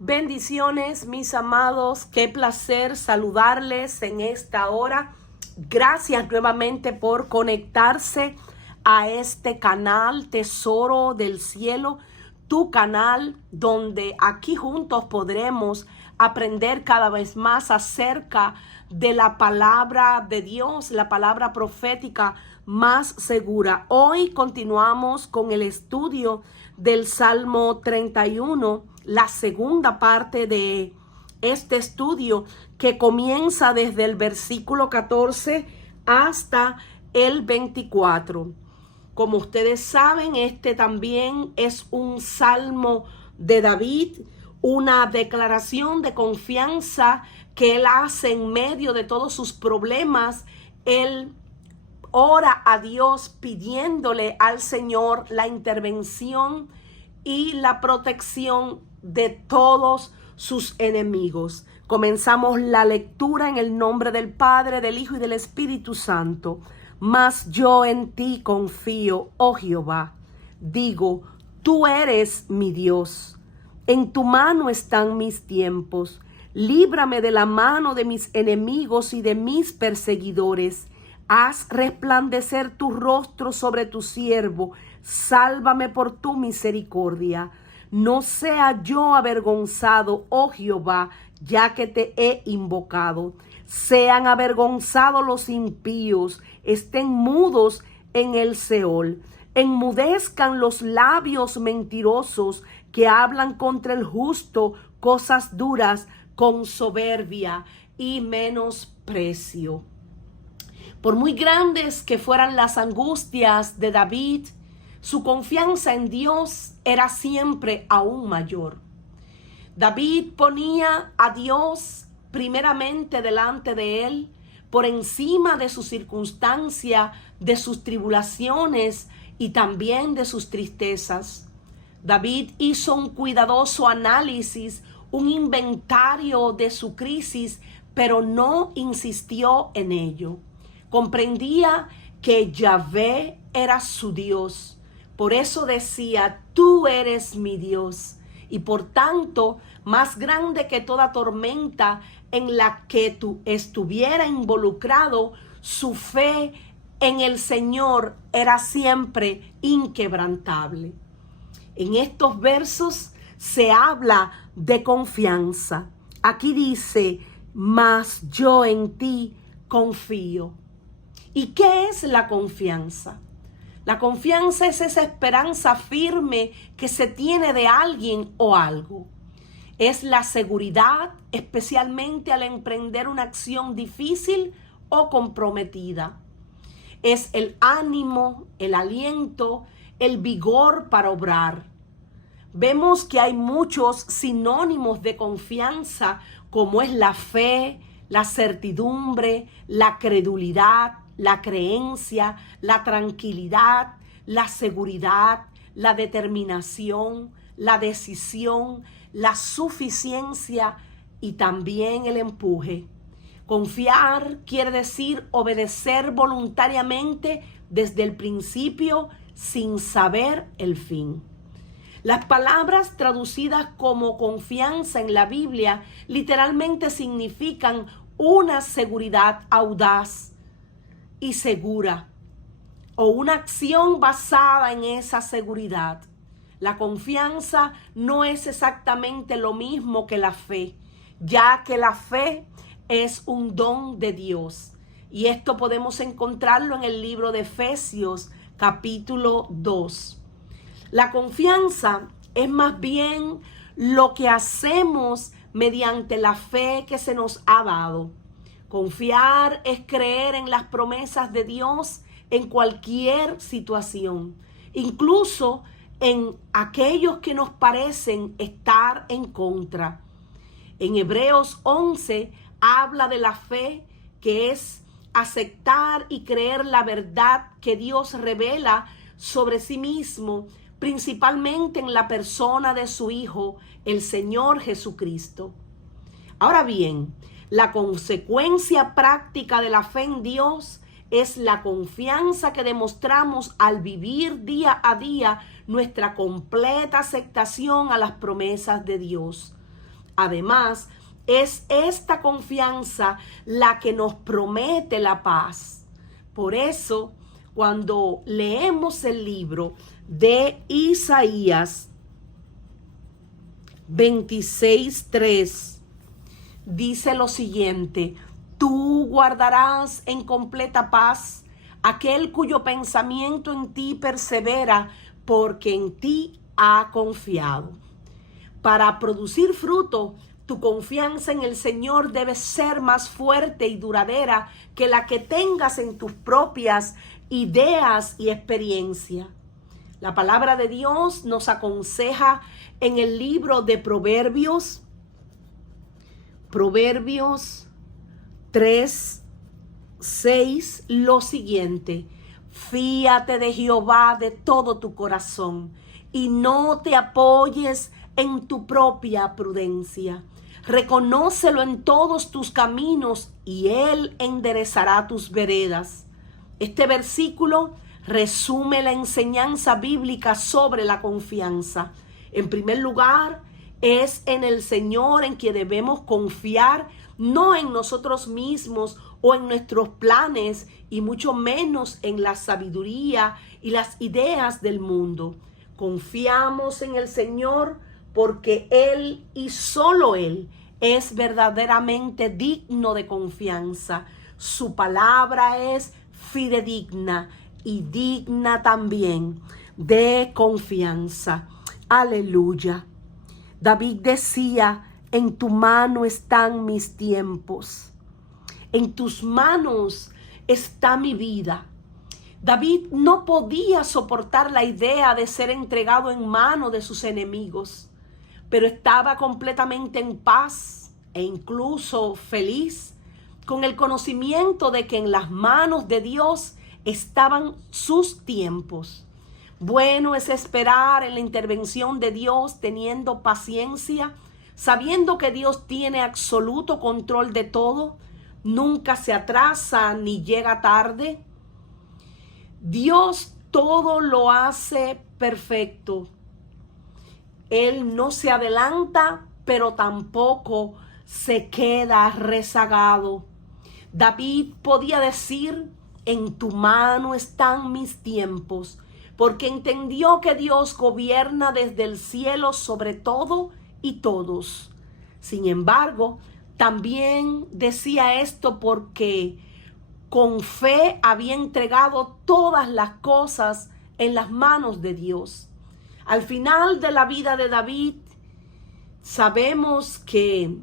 Bendiciones, mis amados. Qué placer saludarles en esta hora. Gracias nuevamente por conectarse a este canal Tesoro del Cielo, tu canal donde aquí juntos podremos aprender cada vez más acerca de la palabra de Dios, la palabra profética más segura. Hoy continuamos con el estudio del Salmo 31, la segunda parte de este estudio que comienza desde el versículo 14 hasta el 24. Como ustedes saben, este también es un salmo de David, una declaración de confianza que él hace en medio de todos sus problemas. Él ora a Dios pidiéndole al Señor la intervención y la protección de todos sus enemigos. Comenzamos la lectura en el nombre del Padre, del Hijo y del Espíritu Santo. Mas yo en ti confío, oh Jehová. Digo, tú eres mi Dios. En tu mano están mis tiempos. Líbrame de la mano de mis enemigos y de mis perseguidores. Haz resplandecer tu rostro sobre tu siervo. Sálvame por tu misericordia. No sea yo avergonzado, oh Jehová, ya que te he invocado. Sean avergonzados los impíos, estén mudos en el Seol. Enmudezcan los labios mentirosos que hablan contra el justo cosas duras con soberbia y menosprecio. Por muy grandes que fueran las angustias de David, su confianza en Dios era siempre aún mayor. David ponía a Dios primeramente delante de él, por encima de su circunstancia, de sus tribulaciones y también de sus tristezas. David hizo un cuidadoso análisis, un inventario de su crisis, pero no insistió en ello. Comprendía que Yahvé era su Dios. Por eso decía, tú eres mi Dios. Y por tanto, más grande que toda tormenta en la que tú estuviera involucrado, su fe en el Señor era siempre inquebrantable. En estos versos se habla de confianza. Aquí dice, mas yo en ti confío. ¿Y qué es la confianza? La confianza es esa esperanza firme que se tiene de alguien o algo. Es la seguridad, especialmente al emprender una acción difícil o comprometida. Es el ánimo, el aliento, el vigor para obrar. Vemos que hay muchos sinónimos de confianza, como es la fe, la certidumbre, la credulidad, la creencia, la tranquilidad, la seguridad, la determinación, la decisión, la suficiencia y también el empuje. Confiar quiere decir obedecer voluntariamente desde el principio sin saber el fin. Las palabras traducidas como confianza en la Biblia literalmente significan una seguridad audaz y segura, o una acción basada en esa seguridad. La confianza no es exactamente lo mismo que la fe, ya que la fe es un don de Dios. Y esto podemos encontrarlo en el libro de Efesios, capítulo 2. La confianza es más bien lo que hacemos mediante la fe que se nos ha dado. Confiar es creer en las promesas de Dios en cualquier situación, incluso en aquellos que nos parecen estar en contra. En Hebreos 11 habla de la fe, que es aceptar y creer la verdad que Dios revela sobre sí mismo, principalmente en la persona de su Hijo, el Señor Jesucristo. Ahora bien, la consecuencia práctica de la fe en Dios es la confianza que demostramos al vivir día a día nuestra completa aceptación a las promesas de Dios. Además, es esta confianza la que nos promete la paz. Por eso, cuando leemos el libro de Isaías 26:3, dice lo siguiente: tú guardarás en completa paz aquel cuyo pensamiento en ti persevera, porque en ti ha confiado. Para producir fruto, tu confianza en el Señor debe ser más fuerte y duradera que la que tengas en tus propias ideas y experiencia. La palabra de Dios nos aconseja en el libro de Proverbios 3:6, lo siguiente: fíate de Jehová de todo tu corazón y no te apoyes en tu propia prudencia. Reconócelo en todos tus caminos y Él enderezará tus veredas. Este versículo resume la enseñanza bíblica sobre la confianza. En primer lugar, es en el Señor en quien debemos confiar, no en nosotros mismos o en nuestros planes, y mucho menos en la sabiduría y las ideas del mundo. Confiamos en el Señor porque Él y solo Él es verdaderamente digno de confianza. Su palabra es fidedigna y digna también de confianza. Aleluya. David decía: en tu mano están mis tiempos, en tus manos está mi vida. David no podía soportar la idea de ser entregado en manos de sus enemigos, pero estaba completamente en paz e incluso feliz con el conocimiento de que en las manos de Dios estaban sus tiempos. Bueno es esperar en la intervención de Dios teniendo paciencia, sabiendo que Dios tiene absoluto control de todo, nunca se atrasa ni llega tarde. Dios todo lo hace perfecto. Él no se adelanta, pero tampoco se queda rezagado. David podía decir: en tu mano están mis tiempos, porque entendió que Dios gobierna desde el cielo sobre todo y todos. Sin embargo, también decía esto porque con fe había entregado todas las cosas en las manos de Dios. Al final de la vida de David, sabemos que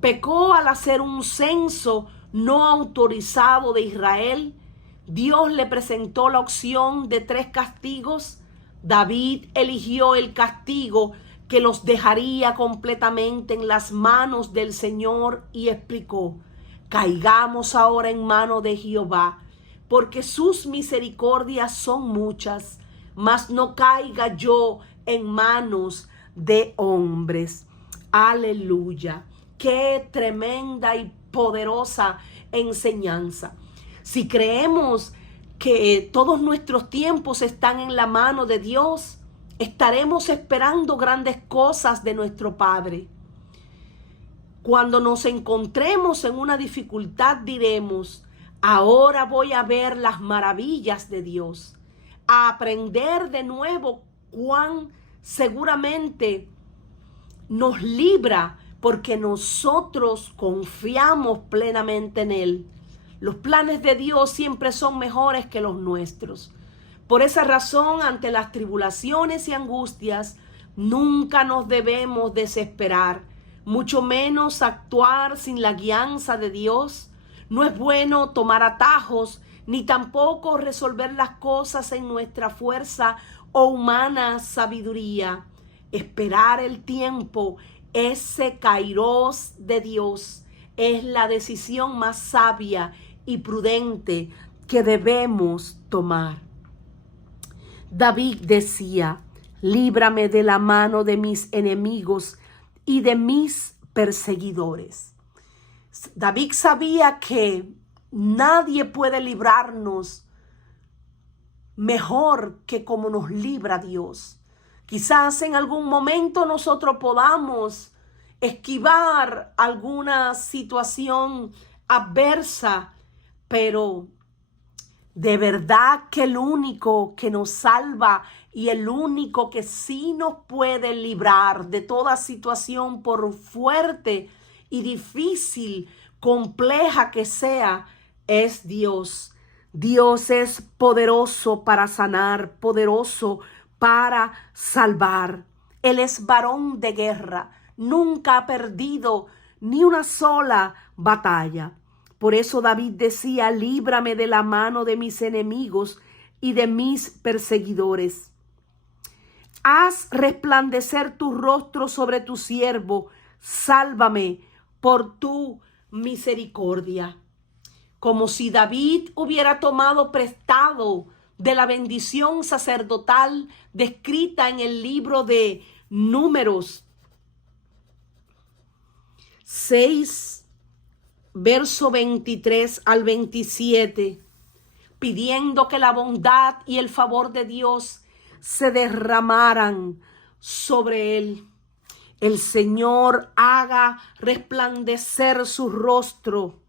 pecó al hacer un censo no autorizado de Israel. Dios le presentó la opción de 3 castigos. David eligió el castigo que los dejaría completamente en las manos del Señor y explicó: caigamos ahora en mano de Jehová, porque sus misericordias son muchas, mas no caiga yo en manos de hombres. Aleluya. Qué tremenda y poderosa enseñanza. Si creemos que todos nuestros tiempos están en la mano de Dios, estaremos esperando grandes cosas de nuestro Padre. Cuando nos encontremos en una dificultad, diremos: ahora voy a ver las maravillas de Dios, a aprender de nuevo cuán seguramente nos libra, porque nosotros confiamos plenamente en Él. Los planes de Dios siempre son mejores que los nuestros. Por esa razón, ante las tribulaciones y angustias, nunca nos debemos desesperar, mucho menos actuar sin la guianza de Dios. No es bueno tomar atajos, ni tampoco resolver las cosas en nuestra fuerza o humana sabiduría. Esperar el tiempo, ese kairos de Dios, es la decisión más sabia y prudente que debemos tomar. David decía: líbrame de la mano de mis enemigos y de mis perseguidores. David sabía que nadie puede librarnos mejor que como nos libra Dios. Quizás en algún momento nosotros podamos esquivar alguna situación adversa, pero de verdad que el único que nos salva y el único que sí nos puede librar de toda situación, por fuerte y difícil, compleja que sea, es Dios. Dios es poderoso para sanar, poderoso para salvar. Él es varón de guerra, nunca ha perdido ni una sola batalla. Por eso David decía: líbrame de la mano de mis enemigos y de mis perseguidores. Haz resplandecer tu rostro sobre tu siervo, sálvame por tu misericordia. Como si David hubiera tomado prestado de la bendición sacerdotal descrita en el libro de Números 6, verso 23 al 27, pidiendo que la bondad y el favor de Dios se derramaran sobre él. El Señor haga resplandecer su rostro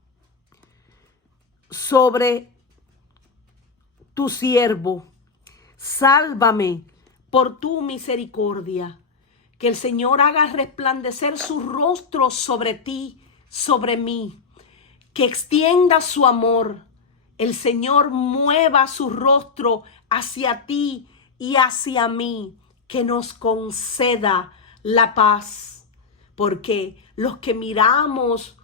sobre tu siervo. Sálvame por tu misericordia. Que el Señor haga resplandecer su rostro sobre ti, sobre mí. Que extienda su amor. El Señor mueva su rostro hacia ti y hacia mí. Que nos conceda la paz. Porque los que miramos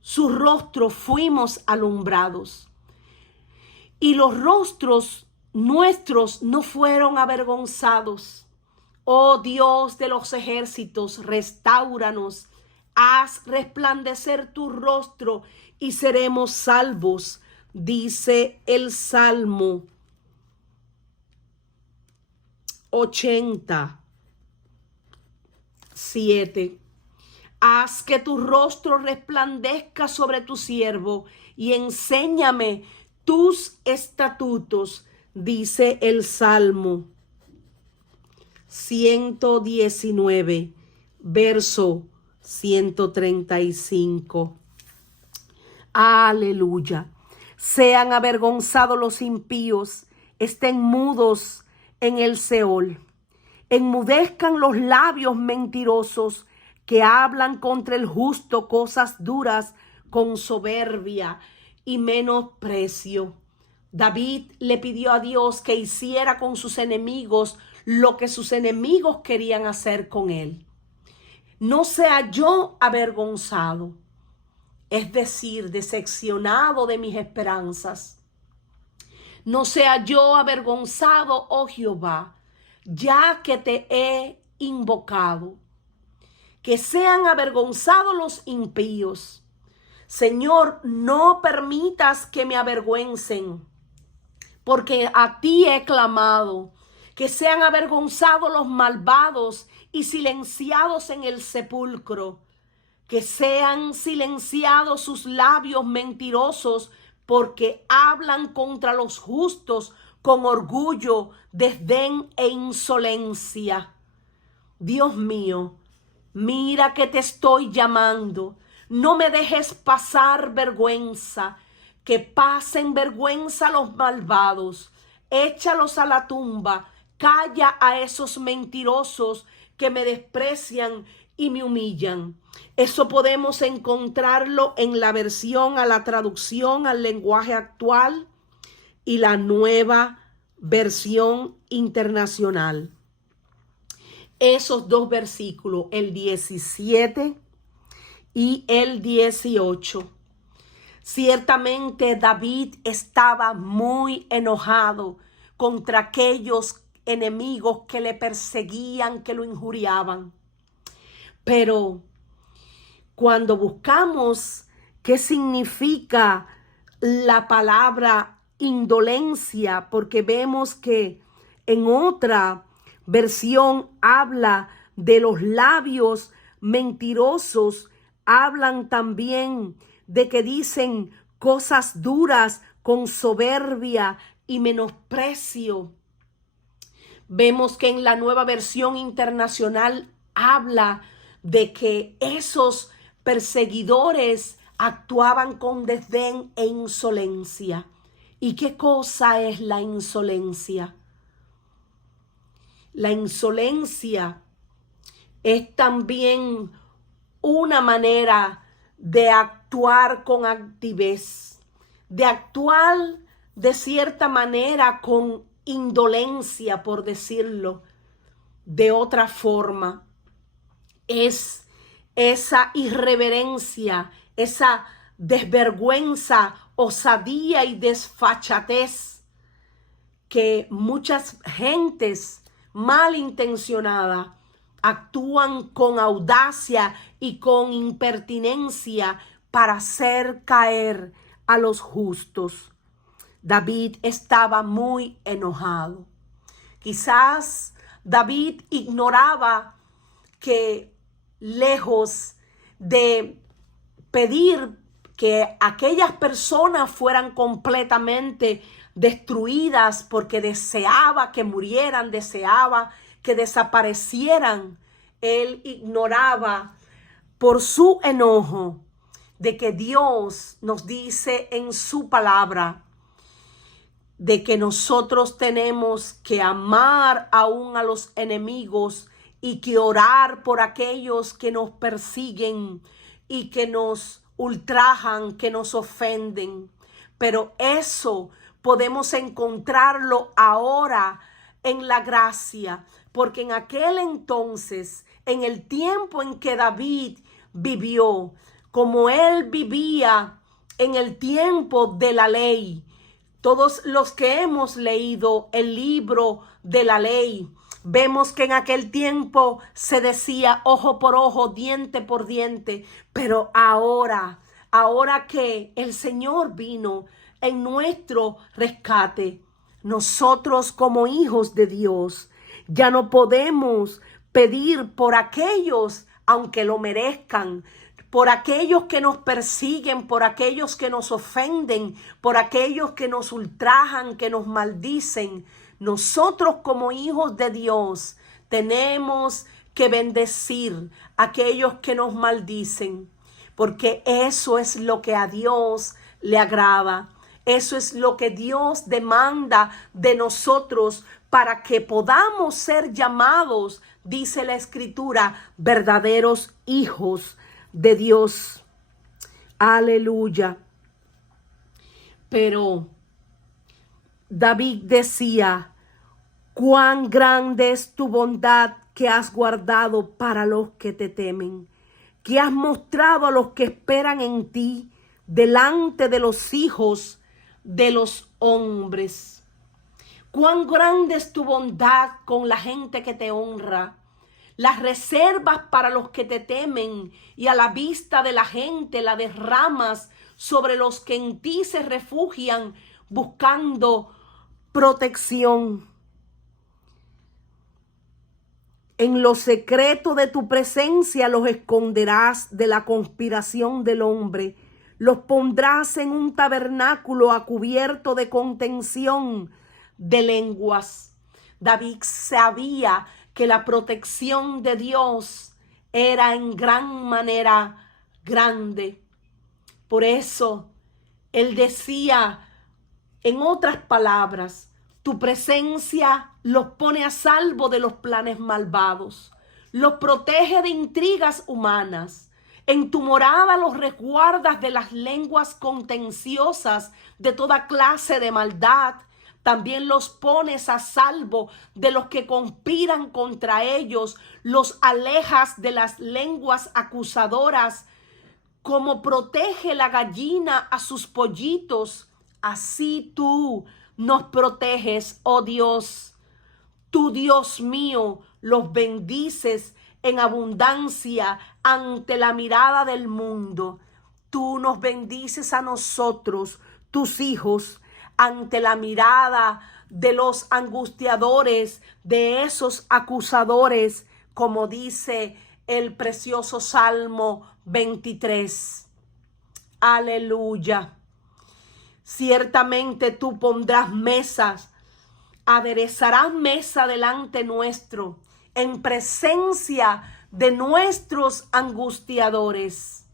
su rostro fuimos alumbrados. Y los rostros nuestros no fueron avergonzados. Oh Dios de los ejércitos, restáuranos. Haz resplandecer tu rostro y seremos salvos, dice el Salmo 87. Haz que tu rostro resplandezca sobre tu siervo y enséñame tus estatutos, dice el Salmo 119, verso 135. Aleluya. Sean avergonzados los impíos, estén mudos en el Seol. Enmudezcan los labios mentirosos que hablan contra el justo cosas duras con soberbia y menosprecio. David le pidió a Dios que hiciera con sus enemigos lo que sus enemigos querían hacer con él. No sea yo avergonzado, es decir, decepcionado de mis esperanzas. No sea yo avergonzado, oh Jehová, ya que te he invocado. Que sean avergonzados los impíos. Señor, no permitas que me avergüencen, porque a ti he clamado. Que sean avergonzados los malvados y silenciados en el sepulcro. Que sean silenciados sus labios mentirosos, porque hablan contra los justos con orgullo, desdén e insolencia. Dios mío, mira que te estoy llamando. No me dejes pasar vergüenza. Que pasen vergüenza los malvados. Échalos a la tumba. Calla a esos mentirosos que me desprecian y me humillan. Eso podemos encontrarlo en la versión, a la traducción al lenguaje actual y la nueva versión internacional. Esos dos versículos, el 17 y el 18. Ciertamente David estaba muy enojado contra aquellos enemigos que le perseguían, que lo injuriaban. Pero cuando buscamos qué significa la palabra indolencia, porque vemos que en otra versión habla de los labios mentirosos, hablan también de que dicen cosas duras con soberbia y menosprecio. Vemos que en la nueva versión internacional habla de que esos perseguidores actuaban con desdén e insolencia. ¿Y qué cosa es la insolencia? La insolencia es también una manera de actuar con altivez, de actuar de cierta manera con indolencia, por decirlo de otra forma. Es esa irreverencia, esa desvergüenza, osadía y desfachatez que muchas gentes malintencionadas actúan con audacia y con impertinencia para hacer caer a los justos. David estaba muy enojado. Quizás David ignoraba que lejos de pedir que aquellas personas fueran completamente destruidas porque deseaba que murieran, deseaba que desaparecieran, él ignoraba por su enojo de que Dios nos dice en su palabra de que nosotros tenemos que amar aún a los enemigos y que orar por aquellos que nos persiguen y que nos ultrajan, que nos ofenden. Pero eso podemos encontrarlo ahora en la gracia, porque en aquel entonces, en el tiempo en que David vivió, como él vivía en el tiempo de la ley, todos los que hemos leído el libro de la ley, vemos que en aquel tiempo se decía ojo por ojo, diente por diente, pero ahora que el Señor vino en nuestro rescate, nosotros como hijos de Dios ya no podemos pedir por aquellos, aunque lo merezcan, por aquellos que nos persiguen, por aquellos que nos ofenden, por aquellos que nos ultrajan, que nos maldicen. Nosotros como hijos de Dios tenemos que bendecir a aquellos que nos maldicen, porque eso es lo que a Dios le agrada. Eso es lo que Dios demanda de nosotros para que podamos ser llamados, dice la Escritura, verdaderos hijos de Dios. Aleluya. Pero David decía, cuán grande es tu bondad que has guardado para los que te temen, que has mostrado a los que esperan en ti delante de los hijos de los hombres. Cuán grande es tu bondad con la gente que te honra. Las reservas para los que te temen y a la vista de la gente la derramas sobre los que en ti se refugian buscando protección. En lo secreto de tu presencia los esconderás de la conspiración del hombre. Los pondrás en un tabernáculo a cubierto de contención de lenguas. David sabía que la protección de Dios era en gran manera grande. Por eso él decía, en otras palabras, tu presencia los pone a salvo de los planes malvados, los protege de intrigas humanas. En tu morada los resguardas de las lenguas contenciosas de toda clase de maldad. También los pones a salvo de los que conspiran contra ellos, los alejas de las lenguas acusadoras. Como protege la gallina a sus pollitos, así tú nos proteges, oh Dios. Tú, Dios mío, los bendices en abundancia ante la mirada del mundo. Tú nos bendices a nosotros, tus hijos, ante la mirada de los angustiadores, de esos acusadores, como dice el precioso Salmo 23. Aleluya. Ciertamente tú pondrás mesas, aderezarás mesa delante nuestro, en presencia de nuestros angustiadores.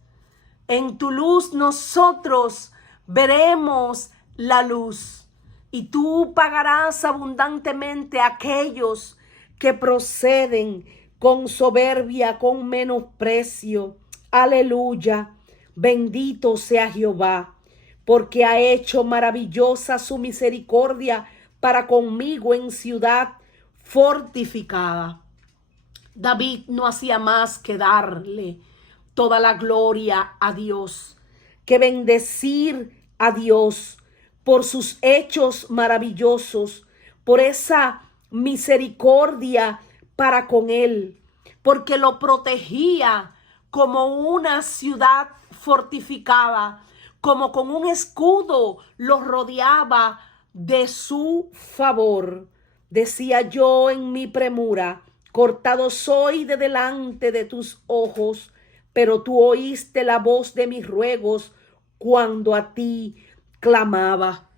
En tu luz nosotros veremos la luz, y tú pagarás abundantemente a aquellos que proceden con soberbia, con menosprecio. Aleluya. Bendito sea Jehová, porque ha hecho maravillosa su misericordia para conmigo en ciudad fortificada. David no hacía más que darle toda la gloria a Dios, que bendecir a Dios por sus hechos maravillosos, por esa misericordia para con él, porque lo protegía como una ciudad fortificada, como con un escudo lo rodeaba de su favor. Decía yo en mi premura: cortado soy de delante de tus ojos, pero tú oíste la voz de mis ruegos cuando a ti clamaba.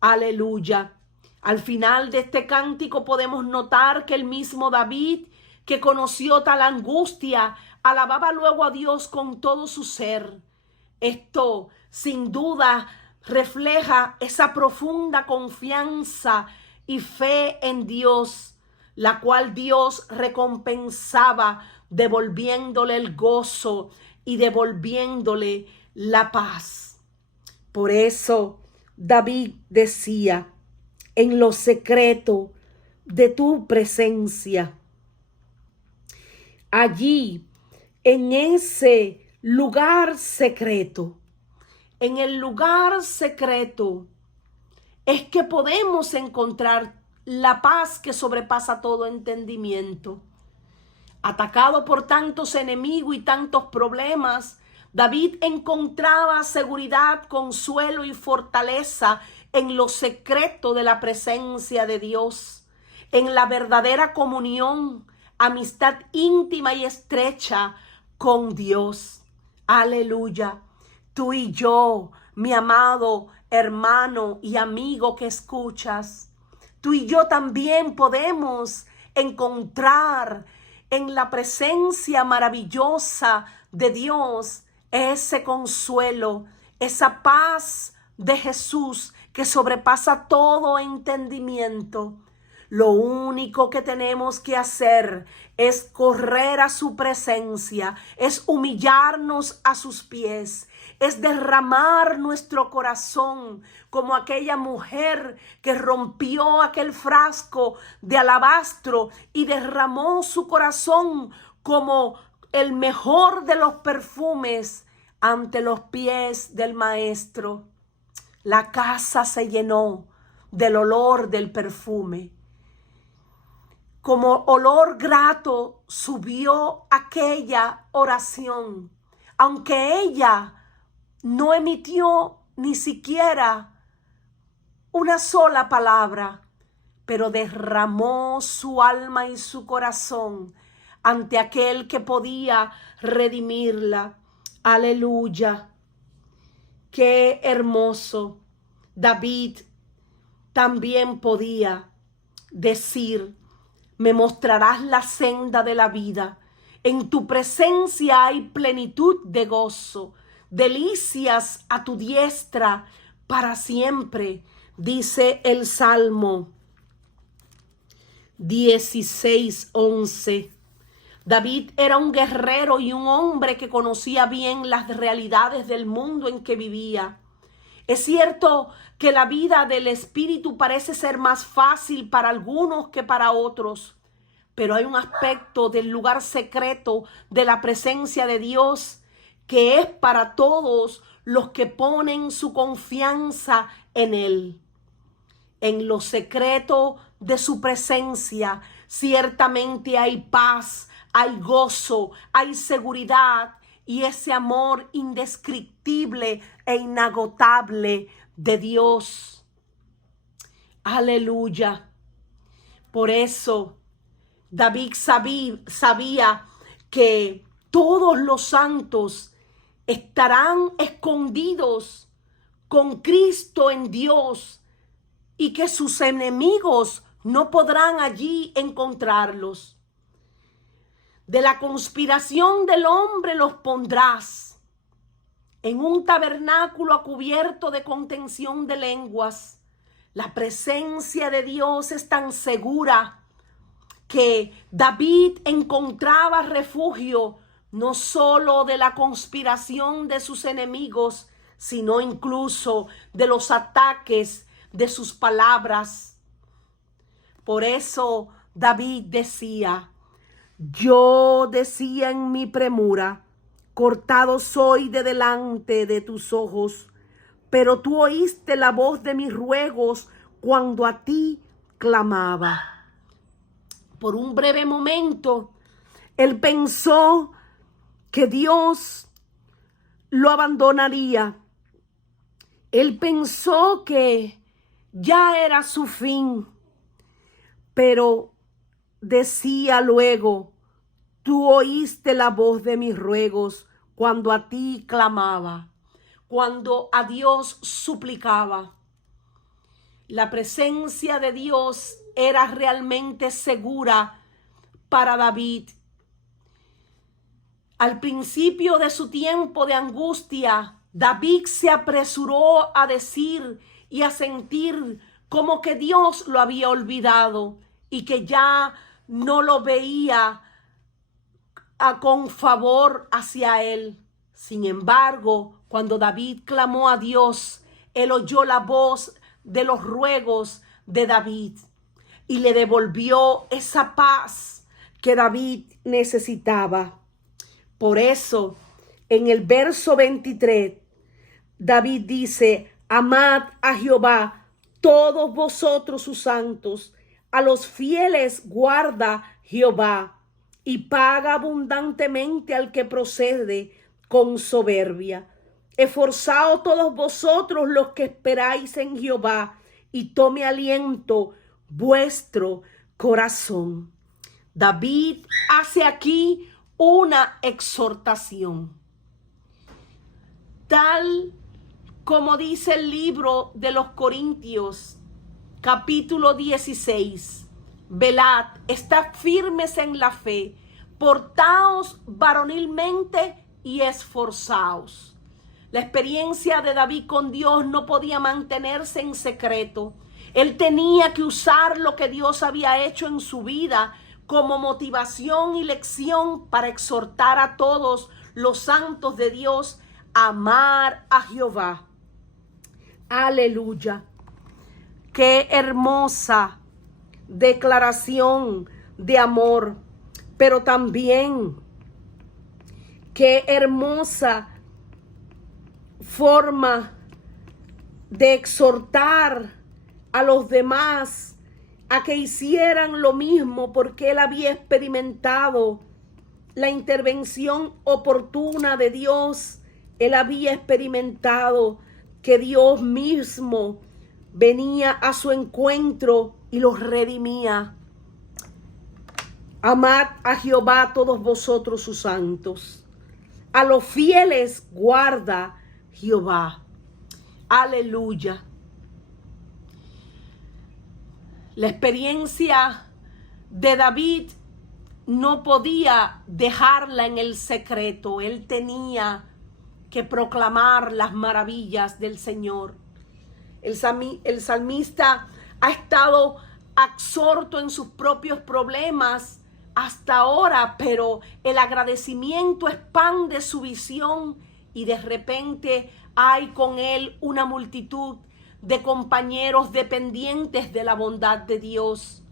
Aleluya. Al final de este cántico podemos notar que el mismo David, que conoció tal angustia, alababa luego a Dios con todo su ser. Esto sin duda refleja esa profunda confianza y fe en Dios, la cual Dios recompensaba devolviéndole el gozo y devolviéndole la paz. Por eso David decía: en lo secreto de tu presencia, allí, en ese lugar secreto, en el lugar secreto, es que podemos encontrar la paz que sobrepasa todo entendimiento. Atacado por tantos enemigos y tantos problemas, David encontraba seguridad, consuelo y fortaleza en lo secreto de la presencia de Dios, en la verdadera comunión, amistad íntima y estrecha con Dios. Aleluya. Tú y yo, mi amado hermano y amigo que escuchas, tú y yo también podemos encontrar en la presencia maravillosa de Dios ese consuelo, esa paz de Jesús que sobrepasa todo entendimiento. Lo único que tenemos que hacer es correr a su presencia, es humillarnos a sus pies, es derramar nuestro corazón como aquella mujer que rompió aquel frasco de alabastro y derramó su corazón como el mejor de los perfumes ante los pies del Maestro. La casa se llenó del olor del perfume. Como olor grato subió aquella oración, aunque ella no emitió ni siquiera una sola palabra, pero derramó su alma y su corazón ante aquel que podía redimirla. Aleluya. Qué hermoso. David también podía decir: me mostrarás la senda de la vida. En tu presencia hay plenitud de gozo, delicias a tu diestra para siempre, dice el Salmo 16:11. David era un guerrero y un hombre que conocía bien las realidades del mundo en que vivía. Es cierto que la vida del espíritu parece ser más fácil para algunos que para otros, pero hay un aspecto del lugar secreto de la presencia de Dios que es para todos los que ponen su confianza en Él. En lo secreto de su presencia ciertamente hay paz, hay gozo, hay seguridad y ese amor indescriptible e inagotable de Dios. Aleluya. Por eso David sabía que todos los santos estarán escondidos con Cristo en Dios y que sus enemigos no podrán allí encontrarlos. De la conspiración del hombre los pondrás en un tabernáculo cubierto de contención de lenguas. La presencia de Dios es tan segura que David encontraba refugio no solo de la conspiración de sus enemigos, sino incluso de los ataques de sus palabras. Por eso David decía: yo decía en mi premura, cortado soy de delante de tus ojos, pero tú oíste la voz de mis ruegos cuando a ti clamaba. Por un breve momento, él pensó que Dios lo abandonaría. Él pensó que ya era su fin, pero decía luego: tú oíste la voz de mis ruegos cuando a ti clamaba, cuando a Dios suplicaba. La presencia de Dios era realmente segura para David. Al principio de su tiempo de angustia, David se apresuró a decir y a sentir como que Dios lo había olvidado y que ya no lo veía con favor hacia él. Sin embargo, cuando David clamó a Dios, él oyó la voz de los ruegos de David y le devolvió esa paz que David necesitaba. Por eso, en el verso 23, David dice: amad a Jehová todos vosotros sus santos, a los fieles guarda Jehová, y paga abundantemente al que procede con soberbia. Esforzaos todos vosotros los que esperáis en Jehová, y tome aliento vuestro corazón. David hace aquí una exhortación. Tal como dice el libro de los Corintios, capítulo 16. Velad, estad firmes en la fe, portaos varonilmente y esforzaos. La experiencia de David con Dios no podía mantenerse en secreto. Él tenía que usar lo que Dios había hecho en su vida como motivación y lección para exhortar a todos los santos de Dios a amar a Jehová. Aleluya. Qué hermosa declaración de amor, pero también qué hermosa forma de exhortar a los demás a que hicieran lo mismo, porque él había experimentado la intervención oportuna de Dios. Él había experimentado que Dios mismo venía a su encuentro y los redimía. Amad a Jehová todos vosotros sus santos. A los fieles guarda Jehová. Aleluya. La experiencia de David no podía dejarla en el secreto. Él tenía que proclamar las maravillas del Señor. El salmista ha estado absorto en sus propios problemas hasta ahora, pero el agradecimiento expande su visión y de repente hay con él una multitud de compañeros dependientes de la bondad de Dios.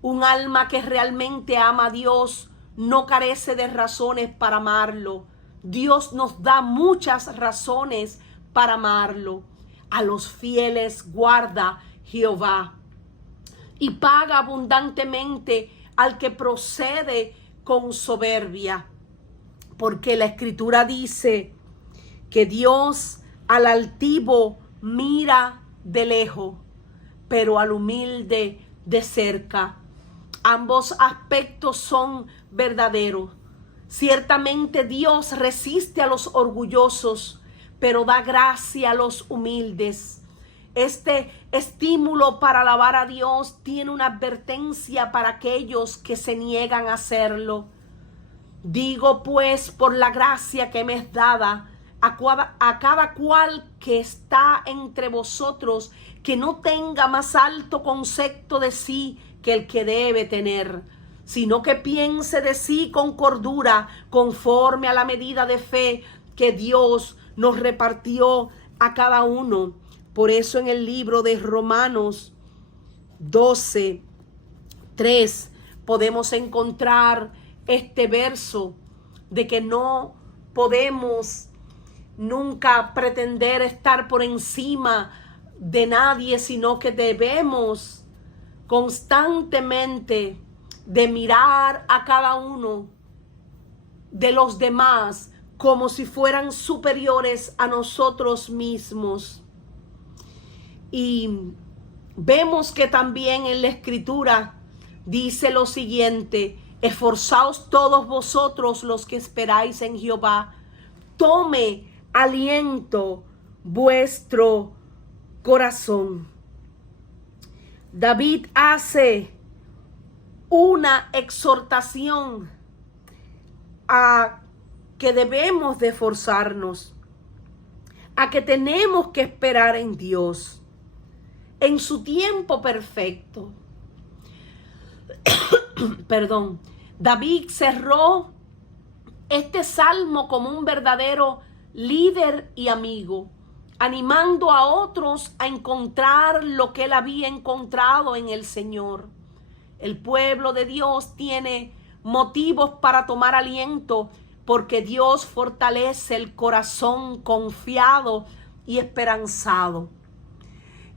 Un alma que realmente ama a Dios no carece de razones para amarlo. Dios nos da muchas razones para amarlo. A los fieles guarda Jehová y paga abundantemente al que procede con soberbia. Porque la Escritura dice que Dios al altivo mira de lejos, pero al humilde de cerca. Ambos aspectos son verdaderos. Ciertamente Dios resiste a los orgullosos, pero da gracia a los humildes. Este estímulo para alabar a Dios tiene una advertencia para aquellos que se niegan a hacerlo. Digo pues, por la gracia que me es dada, a cada cual que está entre vosotros, que no tenga más alto concepto de sí que el que debe tener, sino que piense de sí con cordura, conforme a la medida de fe que Dios nos repartió a cada uno. Por eso en el libro de Romanos 12:3 podemos encontrar este verso de que no podemos nunca pretender estar por encima de nadie, sino que debemos constantemente de mirar a cada uno de los demás como si fueran superiores a nosotros mismos. Y vemos que también en la Escritura dice lo siguiente: esforzaos todos vosotros los que esperáis en Jehová, tome aliento vuestro corazón. David hace una exhortación a que debemos de esforzarnos, a que tenemos que esperar en Dios, en su tiempo perfecto. Perdón. David cerró este salmo como un verdadero líder y amigo, animando a otros a encontrar lo que él había encontrado en el Señor. El pueblo de Dios tiene motivos para tomar aliento, porque Dios fortalece el corazón confiado y esperanzado.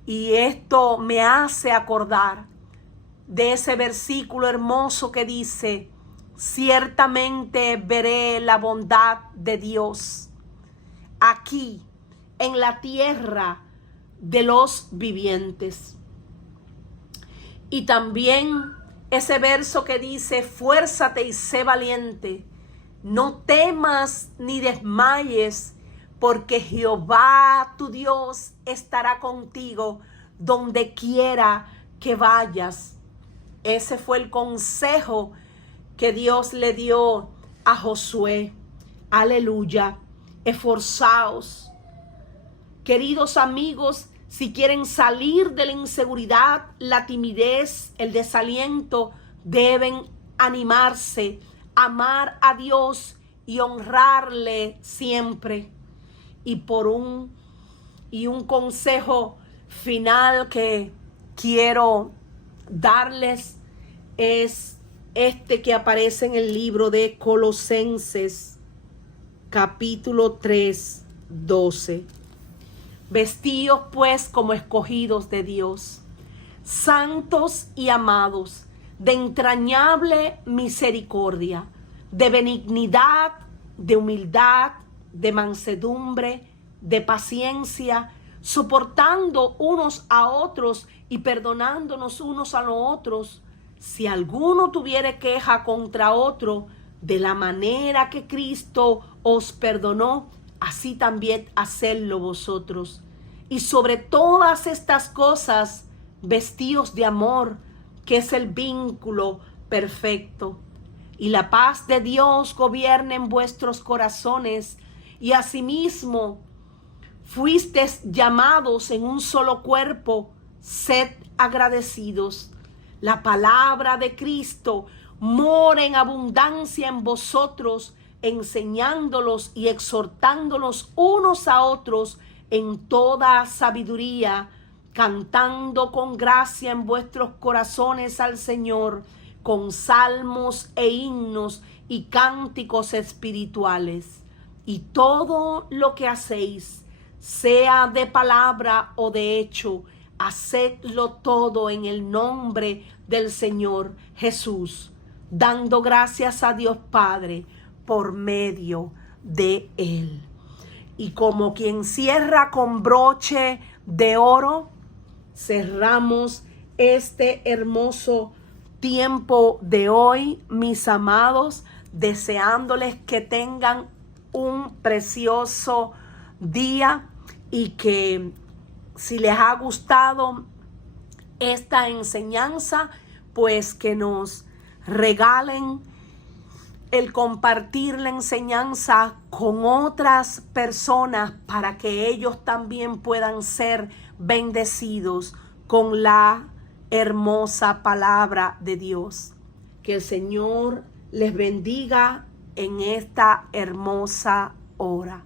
Y esto me hace acordar de ese versículo hermoso que dice: ciertamente veré la bondad de Dios aquí en la tierra de los vivientes. Y también ese verso que dice: fuérzate y sé valiente, no temas ni desmayes, porque Jehová tu Dios estará contigo donde quiera que vayas. Ese fue el consejo que Dios le dio a Josué. Aleluya. Esforzaos. Queridos amigos, si quieren salir de la inseguridad, la timidez, el desaliento, deben animarse, amar a Dios y honrarle siempre. Y un consejo final que quiero darles es este que aparece en el libro de Colosenses, capítulo 3:12. Vestíos pues como escogidos de Dios, santos y amados, de entrañable misericordia, de benignidad, de humildad, de mansedumbre, de paciencia, soportando unos a otros y perdonándonos unos a los otros, si alguno tuviere queja contra otro, de la manera que Cristo os perdonó, así también hacedlo vosotros. Y sobre todas estas cosas, vestíos de amor, que es el vínculo perfecto. Y la paz de Dios gobierne en vuestros corazones, y asimismo fuisteis llamados en un solo cuerpo, sed agradecidos. La palabra de Cristo mora en abundancia en vosotros, enseñándolos y exhortándolos unos a otros en toda sabiduría, cantando con gracia en vuestros corazones al Señor, con salmos e himnos y cánticos espirituales. Y todo lo que hacéis, sea de palabra o de hecho, hacedlo todo en el nombre del Señor Jesús, dando gracias a Dios Padre por medio de Él. Y como quien cierra con broche de oro, cerramos este hermoso tiempo de hoy, mis amados, deseándoles que tengan un precioso día y que si les ha gustado esta enseñanza, pues que nos regalen el compartir la enseñanza con otras personas para que ellos también puedan ser bendecidos con la hermosa palabra de Dios. Que el Señor les bendiga en esta hermosa hora.